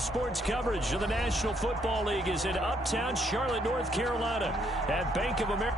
Sports coverage of the National Football League is in Uptown Charlotte, North Carolina at Bank of America.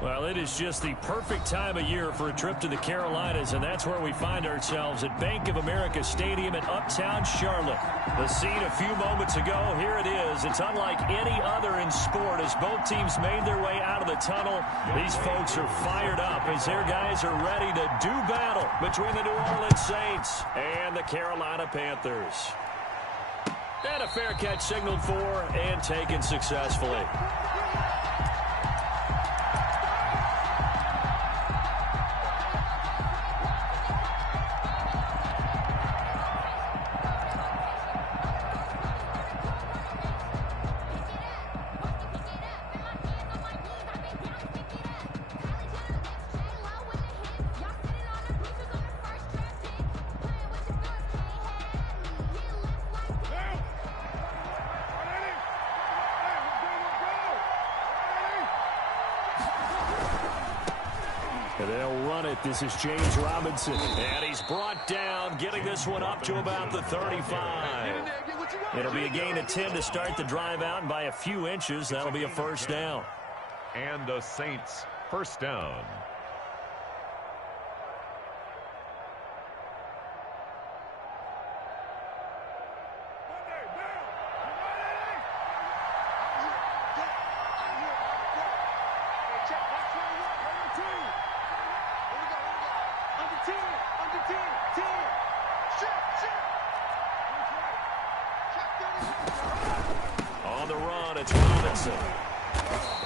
Well, it is just the perfect time of year for a trip to the Carolinas, and that's where we find ourselves at Bank of America Stadium in Uptown Charlotte. The scene a few moments ago, here it is. It's unlike any other in sport as both teams made their way out of the tunnel. These folks are fired up as their guys are ready to do battle between the New Orleans Saints and the Carolina Panthers. And a fair catch signaled for and taken successfully. And they'll run it. This is James Robinson. And he's brought down, getting this one up to about the 35. It'll be a gain of 10 to start the drive out, and by a few inches, that'll be a first down. And the Saints first down.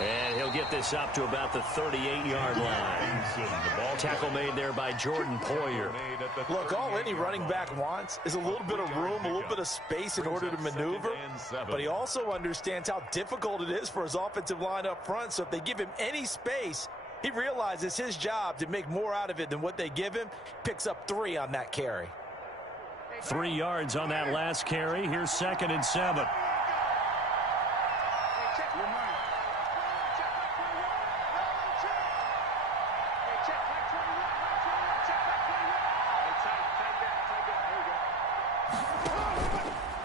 And he'll get this up to about the 38-yard line. Tackle made there by Jordan Poyer. Look, all any running back wants is a little bit of room, a little bit of space in order to maneuver. But he also understands how difficult it is for his offensive line up front. So if they give him any space, he realizes his job to make more out of it than what they give him. Picks up 3 on that carry. 3 yards on that last carry. Here's 2nd and 7.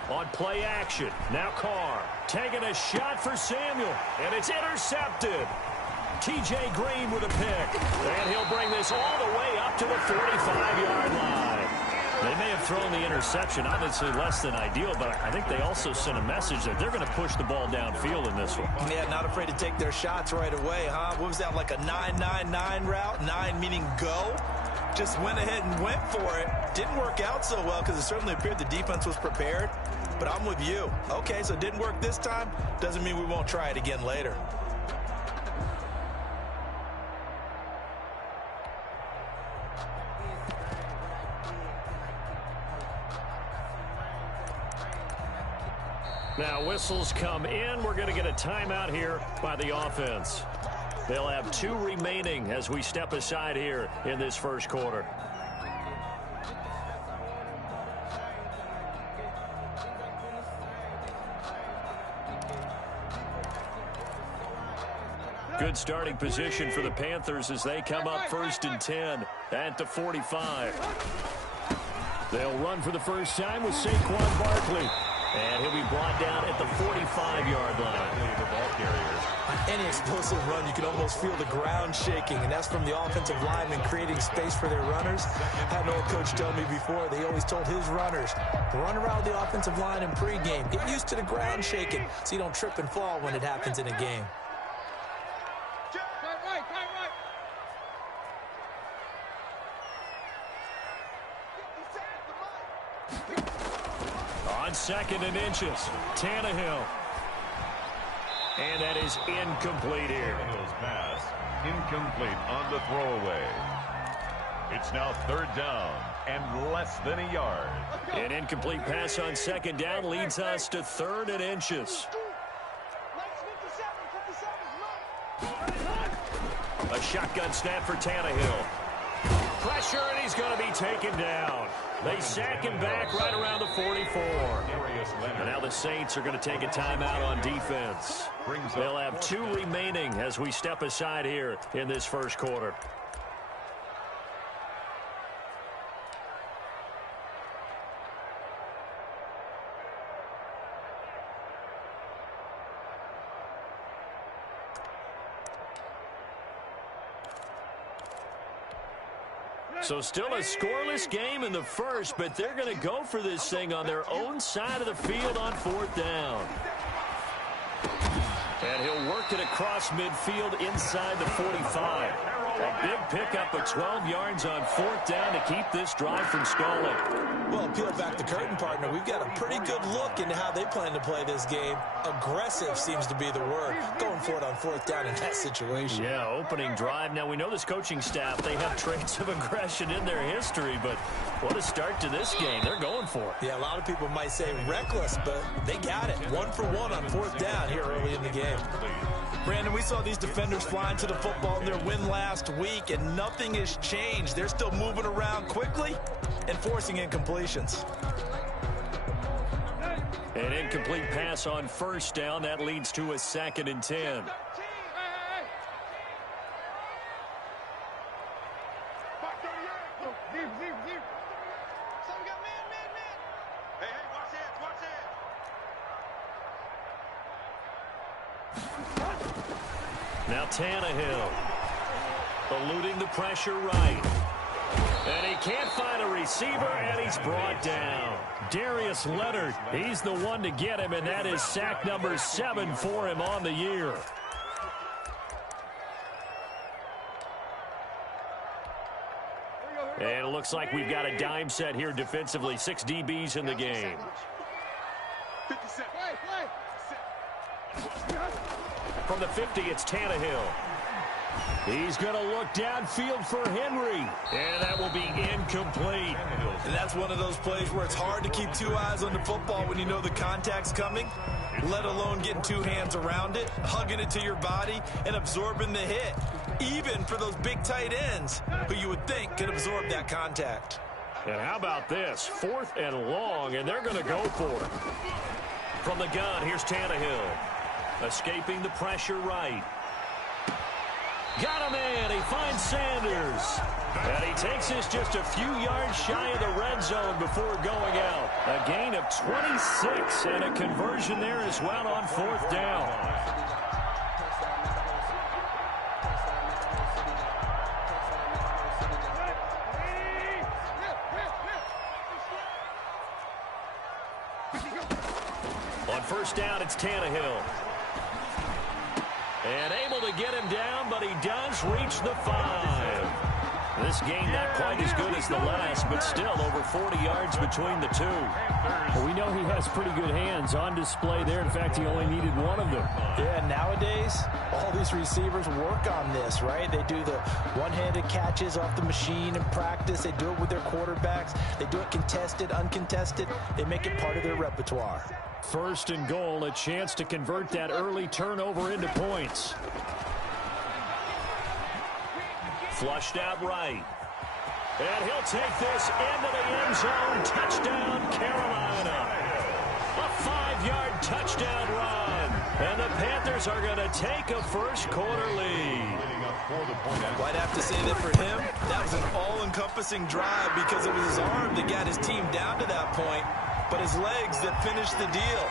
On play action, now Carr taking a shot for Samuel, and it's intercepted. T.J. Green with a pick, and he'll bring this all the way up to the 45-yard line. They may have thrown the interception, obviously less than ideal, but I think they also sent a message that they're going to push the ball downfield in this one. Yeah, not afraid to take their shots right away, huh? What was that, like a 9-9-9 route? 9 meaning go? Just went ahead and went for it. Didn't work out so well because it certainly appeared the defense was prepared. But I'm with you. Okay, so it didn't work this time. Doesn't mean we won't try it again later. Now whistles come in. We're going to get a timeout here by the offense. They'll have 2 remaining as we step aside here in this first quarter. Good starting position for the Panthers as they come up 1st and 10 at the 45. They'll run for the first time with Saquon Barkley. And he'll be brought down at the 45-yard line. The ball carriers. On any explosive run, you can almost feel the ground shaking, and that's from the offensive linemen creating space for their runners. I had an old coach tell me before, they always told his runners, run around the offensive line in pregame. Get used to the ground shaking so you don't trip and fall when it happens in a game. On 2nd and inches, Tannehill. And that is incomplete here. Tannehill's pass incomplete on the throwaway. It's now 3rd down and less than a yard. An incomplete pass on 2nd down leads us to 3rd and inches. A shotgun snap for Tannehill. Pressure, and he's going to be taken down. They sack him back right around the 44. And now the Saints are going to take a timeout on defense. They'll have 2 remaining as we step aside here in this first quarter. So still a scoreless game in the first, but they're going to go for this thing on their own side of the field on 4th down. And he'll work it across midfield inside the 45. A big pickup of 12 yards on 4th down to keep this drive from stalling. Well, peel back the curtain, partner. We've got a pretty good look into how they plan to play this game. Aggressive seems to be the word. Going for it on 4th down in that situation. Yeah, opening drive. Now, we know this coaching staff, they have traits of aggression in their history, but what a start to this game. They're going for it. Yeah, a lot of people might say reckless, but they got it. 1 for 1 on 4th down here early in the game. Brandon, we saw these defenders flying to the football in their win last week, and nothing has changed. They're still moving around quickly and forcing incompletions. An incomplete pass on 1st down. That leads to a 2nd and 10. Now Tannehill eluding the pressure right. And he can't find a receiver, and he's brought down. Darius Leonard, he's the one to get him, and that is sack number 7 for him on the year. And it looks like we've got a dime set here defensively. 6 DBs in the game. From the 50, it's Tannehill. He's going to look downfield for Henry. And that will be incomplete. And that's one of those plays where it's hard to keep two eyes on the football when you know the contact's coming, let alone getting two hands around it, hugging it to your body, and absorbing the hit. Even for those big tight ends who you would think could absorb that contact. And how about this? 4th and long, and they're going to go for it. From the gun, here's Tannehill. Escaping the pressure right. Got him in. He finds Sanders. And he takes this just a few yards shy of the red zone before going out. A gain of 26 and a conversion there as well on 4th down. On 1st down, it's Tannehill. And able to get him down, but he does reach the 5. This game not quite as good as the last, but still over 40 yards between the two. Well, we know he has pretty good hands on display there. In fact, he only needed one of them. Yeah, nowadays, all these receivers work on this, right? They do the one-handed catches off the machine in practice. They do it with their quarterbacks. They do it contested, uncontested. They make it part of their repertoire. 1st and goal, a chance to convert that early turnover into points. Flushed out right. And he'll take this into the end zone. Touchdown, Carolina. A 5-yard touchdown run. And the Panthers are going to take a first-quarter lead. Well, I'd have to say that for him, that was an all-encompassing drive because it was his arm that got his team down to that point, but his legs that finished the deal.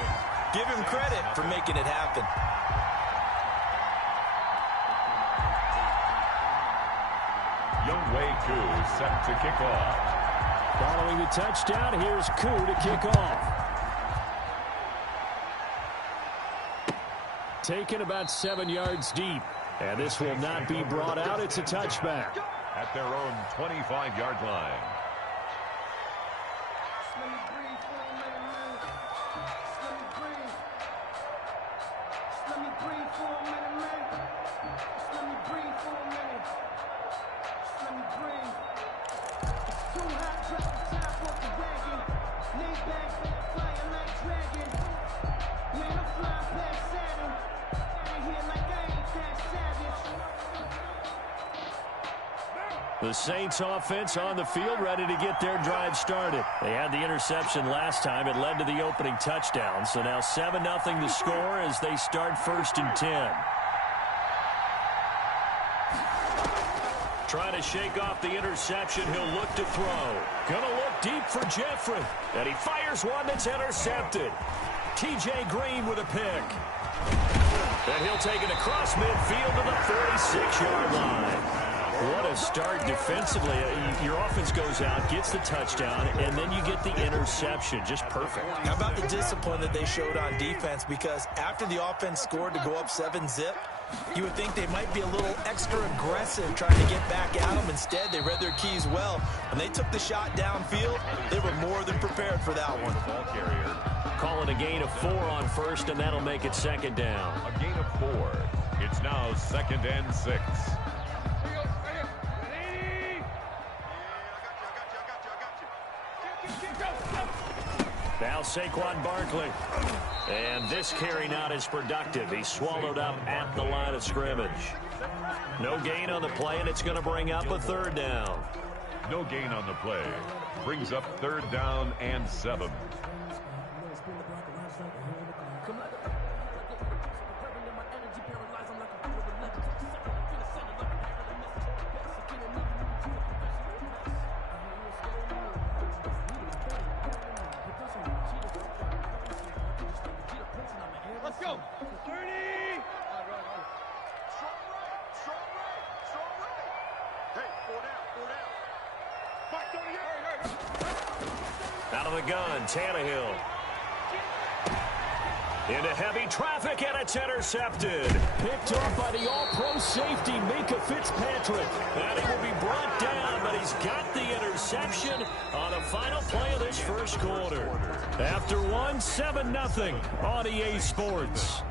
Give him credit for making it happen. Younghoe Koo set to kick off. Following the touchdown, here's Koo to kick off. Taken about 7 yards deep. And this will not be brought out. It's a touchback. At their own 25-yard line. The Saints offense on the field, ready to get their drive started. They had the interception last time. It led to the opening touchdown. So now 7-0 to score as they start 1st and 10. Trying to shake off the interception. He'll look to throw. Gonna look deep for Jeffrey. And he fires one that's intercepted. T.J. Green with a pick. And he'll take it across midfield to the 46-yard line. What a start defensively. Your offense goes out, gets the touchdown, and then you get the interception. Just perfect. How about the discipline that they showed on defense? Because after the offense scored to go up 7-0, you would think they might be a little extra aggressive trying to get back at them. Instead, they read their keys well. When they took the shot downfield, they were more than prepared for that one. Ball carrier. Calling a gain of 4 on 1st, and that'll make it 2nd down. A gain of 4. It's now 2nd and 6. Now Saquon Barkley. And this carry not as productive. He's swallowed up at the line of scrimmage. No gain on the play, and it's going to bring up a 3rd down. No gain on the play. Brings up 3rd down and 7. Out of the gun, Tannehill. Into heavy traffic, and it's intercepted. Picked off by the all-pro safety, Minka Fitzpatrick. And he will be brought down, but he's got the interception on the final play of this 1st quarter. After 7-0 on EA Sports.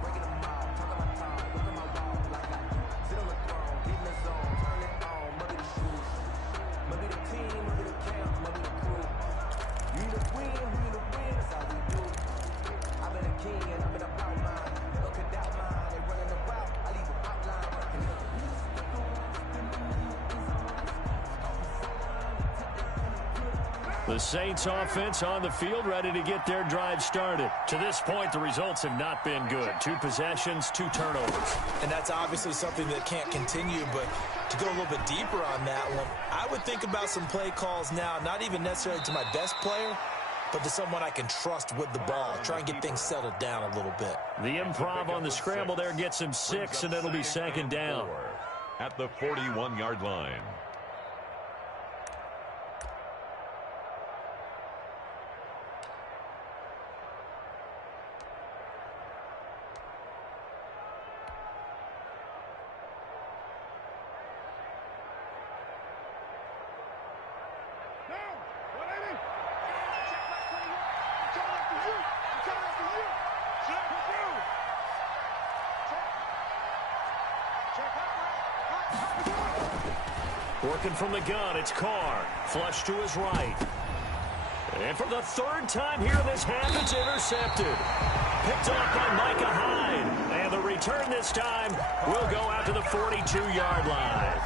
The Saints offense on the field, ready to get their drive started. To this point, the results have not been good. 2 possessions, 2 turnovers. And that's obviously something that can't continue, but to go a little bit deeper on that one, I would think about some play calls now, not even necessarily to my best player, but to someone I can trust with the ball. Try and get things settled down a little bit. The improv on the scramble there gets him 6, and it'll be 2nd down. At the 41-yard line. Working from the gun, it's Carr. Flush to his right. And for the 3rd time here in this half, it's intercepted. Picked off by Micah Hyde. And the return this time will go out to the 42-yard line.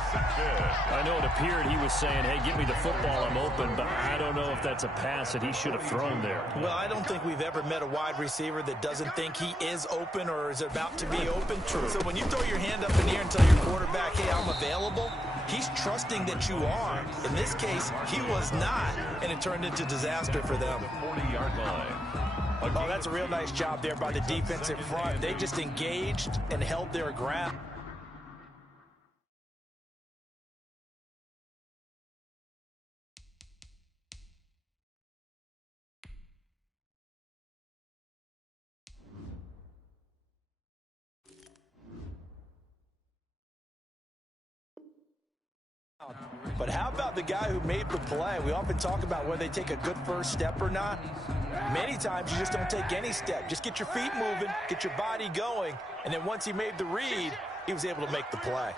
I know it appeared he was saying, hey, give me the football, I'm open, but I don't know if that's a pass that he should have thrown there. Well, I don't think we've ever met a wide receiver that doesn't think he is open or is about to be open. True. So when you throw your hand up in the air and tell your quarterback, hey, I'm available, he's trusting that you are. In this case, he was not, and it turned into disaster for them. 40-yard line. Oh, that's a real nice job there by the defensive front. They just engaged and held their ground. But how about the guy who made the play? We often talk about whether they take a good first step or not. Many times you just don't take any step. Just get your feet moving, get your body going, and then once he made the read, he was able to make the play.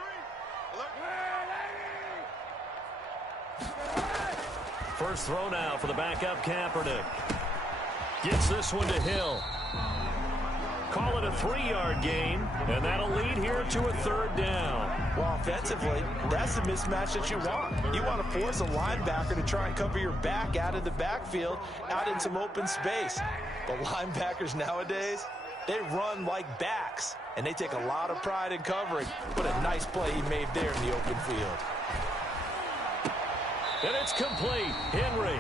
First throw now for the backup Kaepernick. Gets this one to Hill. Call it a 3-yard gain, and that'll lead here to a 3rd down. Well, offensively, that's the mismatch that you want. You want to force a linebacker to try and cover your back out of the backfield, out in some open space. But linebackers nowadays, they run like backs, and they take a lot of pride in covering. What a nice play he made there in the open field. And it's complete. Henry,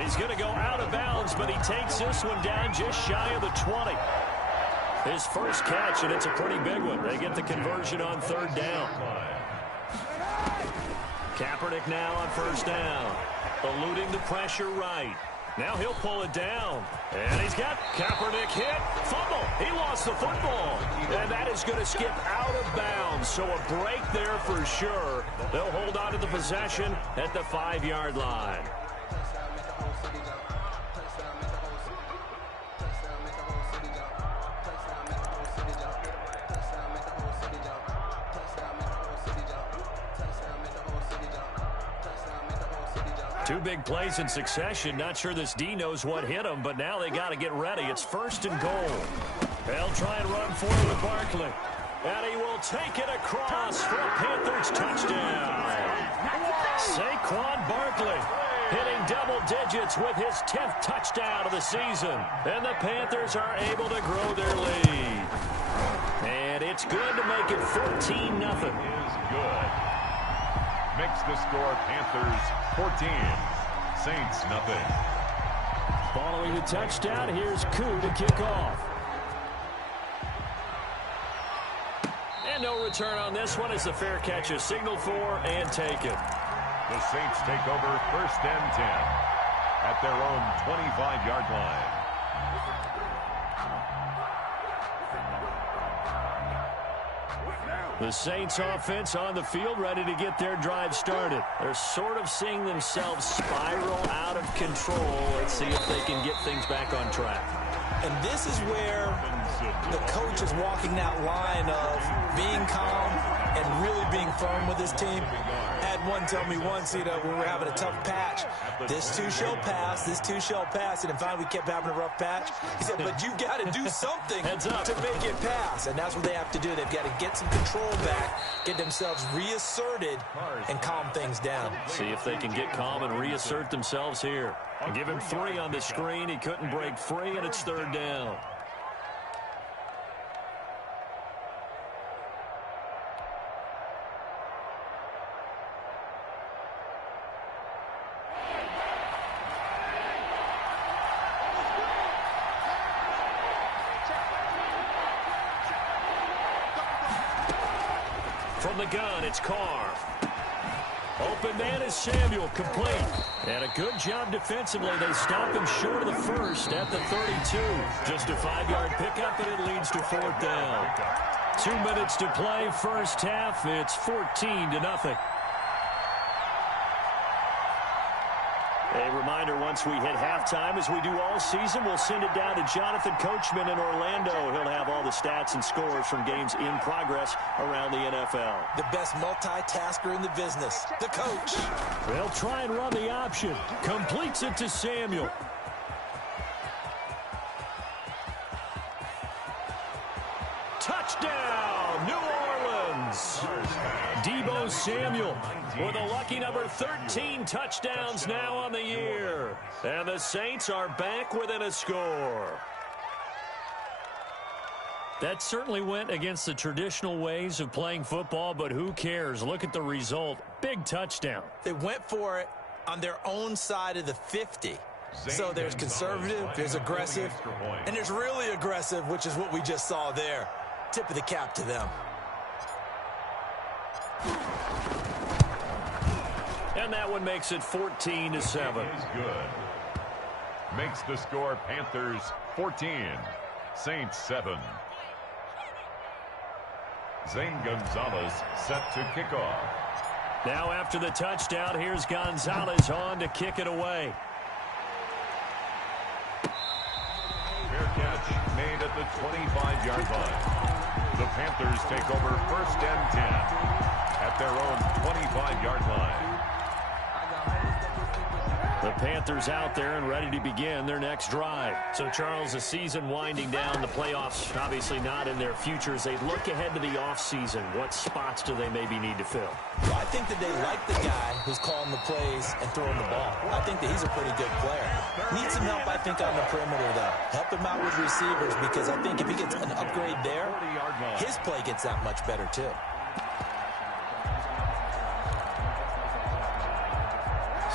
he's going to go out of bounds, but he takes this one down just shy of the 20. His first catch, and it's a pretty big one. They get the conversion on 3rd down. Kaepernick now on 1st down. Eluding the pressure right. Now he'll pull it down. And he's got Kaepernick hit. Fumble. He lost the football. And that is going to skip out of bounds. So a break there for sure. They'll hold on to the possession at the 5-yard line. Two big plays in succession. Not sure this D knows what hit him, but now they got to get ready. It's 1st and goal. They'll try and run for it with Barkley. And he will take it across for a Panthers touchdown. Saquon Barkley hitting double digits with his 10th touchdown of the season. And the Panthers are able to grow their lead. And it's good to make it 14-0. Is good. Makes the score Panthers 14, Saints nothing. Following the touchdown, here's Koo to kick off. And no return on this one as the fair catch is signaled for and taken. The Saints take over 1st and 10 at their own 25-yard line. The Saints offense on the field ready to get their drive started. They're sort of seeing themselves spiral out of control. Let's see if they can get things back on track. And this is where the coach is walking that line of being calm and really being firm with his team. Had had one tell me once, when we were having a tough patch, this too shall pass, this too shall pass. And finally we kept having a rough patch. He said, but you've got to do something to make it pass. And that's what they have to do. They've got to get some control back, get themselves reasserted, and calm things down. See if they can get calm and reassert themselves here. And give him 3 on the screen. He couldn't break free, and it's 3rd down. From the gun, it's Carr. Open man is Samuel, complete. And a good job defensively. They stop him short of the first at the 32. Just a 5-yard pickup, and it leads to 4th down. 2 minutes to play, first half. It's 14-0. A reminder, once we hit halftime, as we do all season, we'll send it down to Jonathan Coachman in Orlando. He'll have all the stats and scores from games in progress around the NFL. The best multitasker in the business, the coach. They'll try and run the option. Completes it to Samuel. Touchdown, New Orleans. Deebo Samuel with a lucky number 13 touchdowns now on the year. And the Saints are back within a score. That certainly went against the traditional ways of playing football, but who cares? Look at the result. Big touchdown. They went for it on their own side of the 50. So there's conservative, there's aggressive, and there's really aggressive, which is what we just saw there. Tip of the cap to them. And that one makes it 14-7. Is good. Makes the score Panthers 14, Saints 7. Zane Gonzalez set to kick off. Now after the touchdown, here's Gonzalez on to kick it away. Fair catch made at the 25-yard line. The Panthers take over 1st and 10 at their own 25-yard line. The Panthers out there and ready to begin their next drive. So, Charles, the season winding down, the playoffs obviously not in their future. As they look ahead to the offseason, what spots do they maybe need to fill? Well, I think that they like the guy who's calling the plays and throwing the ball. I think that he's a pretty good player. Needs some help, I think, on the perimeter, though. Help him out with receivers, because I think if he gets an upgrade there, his play gets that much better, too.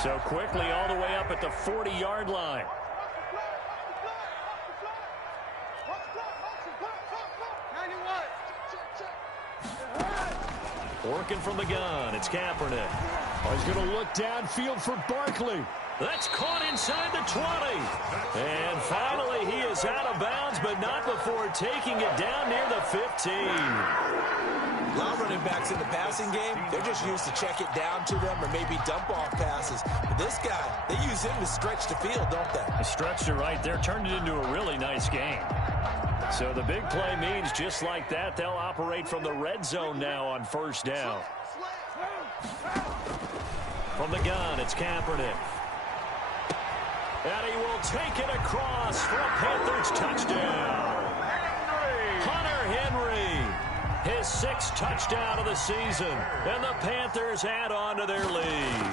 So quickly all the way up at the 40-yard line. Working from the gun, it's Kaepernick. Oh, he's going to look downfield for Barkley. That's caught inside the 20. And finally he is out of bounds, but not before taking it down near the 15. A lot of running backs in the passing game, they're just used to check it down to them or maybe dump off passes. But this guy, they use him to stretch the field, don't they? They stretched it right there, turned it into a really nice game. So the big play means just like that, they'll operate from the red zone now on 1st down. From the gun, it's Kaepernick. And he will take it across for a Panthers touchdown. Hunter Henry. His 6th touchdown of the season, and the Panthers add on to their lead.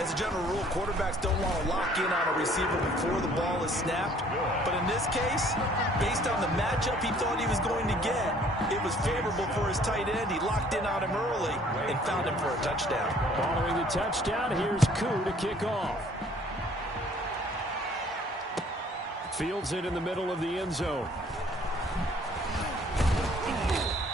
As a general rule, quarterbacks don't want to lock in on a receiver before the ball is snapped. But in this case, based on the matchup he thought he was going to get, it was favorable for his tight end. He locked in on him early and found him for a touchdown. Following the touchdown, here's Koo to kick off. Fields it in the middle of the end zone.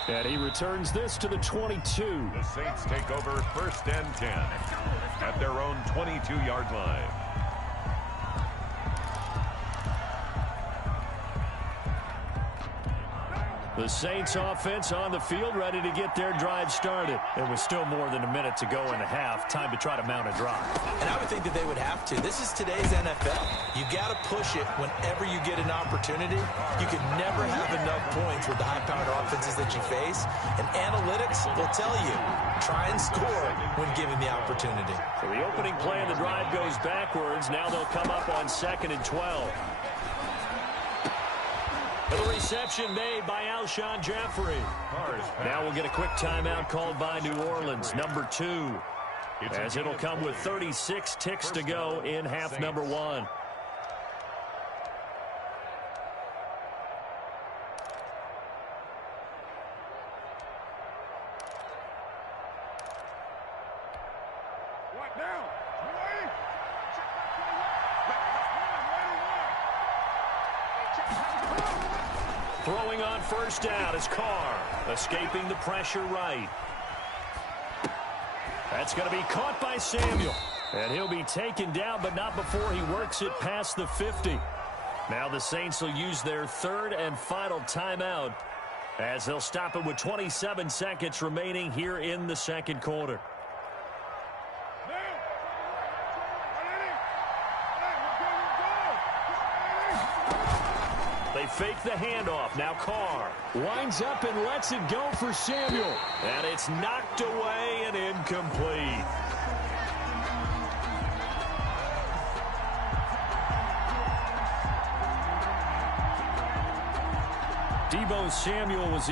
And he returns this to the 22. The Saints take over 1st and 10 at their own 22-yard line. The Saints offense on the field, ready to get their drive started. There was still more than a minute to go in the half. Time to try to mount a drive. And I would think that they would have to. This is today's NFL. You got to push it whenever you get an opportunity. You can never have enough points with the high-powered offenses that you face. And analytics will tell you, try and score when given the opportunity. So the opening play of the drive goes backwards. Now they'll come up on 2nd and 12. The reception made by Alshon Jeffrey. Now we'll get a quick timeout called by New Orleans, number 2. As it'll come with 36 ticks to go in half number 1. Throwing on first down is Carr, escaping the pressure right. That's going to be caught by Samuel. And he'll be taken down, but not before he works it past the 50. Now the Saints will use their 3rd and final timeout as they'll stop it with 27 seconds remaining here in the 2nd quarter. They fake the handoff. Now Carr winds up and lets it go for Samuel. And it's knocked away and incomplete. Deebo Samuel was